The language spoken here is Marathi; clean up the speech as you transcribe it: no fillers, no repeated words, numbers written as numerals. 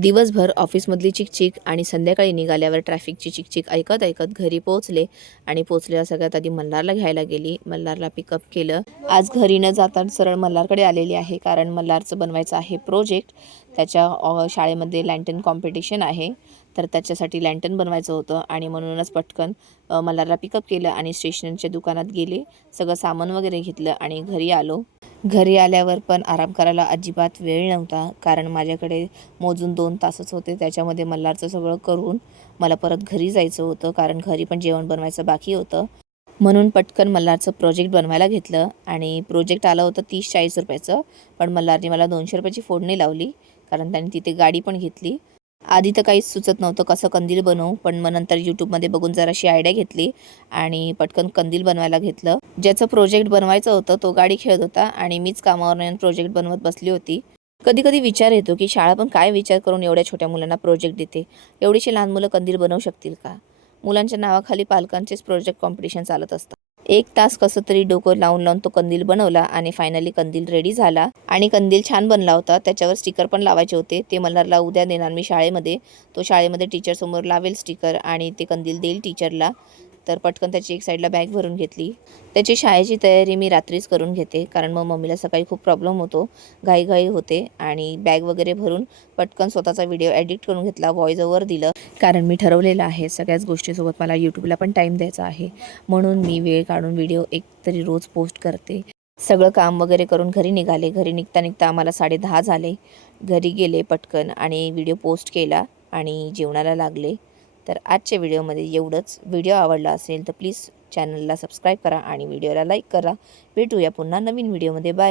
दिवसभर ऑफिसमधली चिकचिक आणि संध्याकाळी निघाल्यावर ट्रॅफिकची चिकचिक ऐकत ऐकत घरी पोहोचले आणि पोहोचल्यावर सगळ्यात आधी मल्हारला घ्यायला गेली. मल्हारला पिकअप केलं. आज घरी न जाता सरळ मल्हारकडे आलेली आहे, कारण मल्हारचं बनवायचं आहे प्रोजेक्ट. त्याच्या शाळेमध्ये लँटन कॉम्पिटिशन आहे, तर त्याच्यासाठी लँटन बनवायचं होतं आणि म्हणूनच पटकन मल्हारला पिकअप केलं आणि स्टेशनरीच्या दुकानात गेले. सगळं सामान वगैरे घेतलं आणि घरी आलो. घरी आल्यावर पण आराम करायला अजिबात वेळ नव्हता, कारण माझ्याकडे मोजून 2 तासच होते. त्याच्यामध्ये मल्हारचं सगळं करून मला परत घरी जायचं होतं, कारण घरी पण जेवण बनवायचं बाकी होतं. म्हणून पटकन मल्हारचं प्रोजेक्ट बनवायला घेतलं आणि प्रोजेक्ट आलं होतं 30-40 रुपयाचं. पण मल्हारने मला 200 रुपयाची फोडणी लावली, कारण त्याने तिथे गाडी पण घेतली. आधी तर काहीच सुचत नव्हतं कसं कंदील बनवू, पण मग नंतर यूट्यूबमध्ये बघून जराशी आयडिया घेतली आणि पटकन कंदील बनवायला घेतलं. ज्याचं प्रोजेक्ट बनवायचं होतं तो गाडी खेळत होता आणि मीच कामावर येऊन प्रोजेक्ट बनवत बसली होती. कधी कधी विचार येतो की शाळा पण काय विचार करून एवढ्या छोट्या मुलांना प्रोजेक्ट देते. एवढीशी लहान मुलं कंदील बनवू शकतील का? मुलांच्या नावाखाली पालकांचेच प्रोजेक्ट कॉम्पिटिशन चालत असतात. 1 तास कसं तरी डोकं लावून लावून तो कंदील बनवला आणि फायनली कंदील रेडी झाला. आणि कंदील छान बनला होता. त्याच्यावर स्टिकर पण लावायचे होते. ते मल्हारला उद्या देणार मी शाळेमध्ये. तो शाळेमध्ये टीचरसमोर लावेल स्टिकर आणि ते कंदील देईल टीचरला. तर पटकन त्याची एक साईडला बॅग भरून घेतली. त्याची शाळेची तयारी मी रात्रीच करून घेते, कारण मग मम्मीला सकाळी खूप प्रॉब्लेम होतो, घाईघाई होते. आणि बॅग वगैरे भरून पटकन स्वतःचा व्हिडिओ एडिट करून घेतला, व्हॉइस ओव्हर दिलं, कारण मी ठरवलेलं आहे सगळ्याच गोष्टीसोबत मला यूट्यूबला पण टाईम द्यायचा आहे. म्हणून मी वेळ काढून व्हिडिओ एकतरी रोज पोस्ट करते. सगळं काम वगैरे करून घरी निघाले. घरी निघता निघता आम्हाला 10:30 झाले. घरी गेले पटकन आणि व्हिडिओ पोस्ट केला आणि जेवणाला लागले. तर आजच्या व्हिडिओमध्ये एवढंच. व्हिडिओ आवडला असेल तर प्लीज चॅनलला सबस्क्राईब करा आणि व्हिडिओला लाईक करा. भेटूया पुन्हा नवीन व्हिडिओमध्ये. बाय.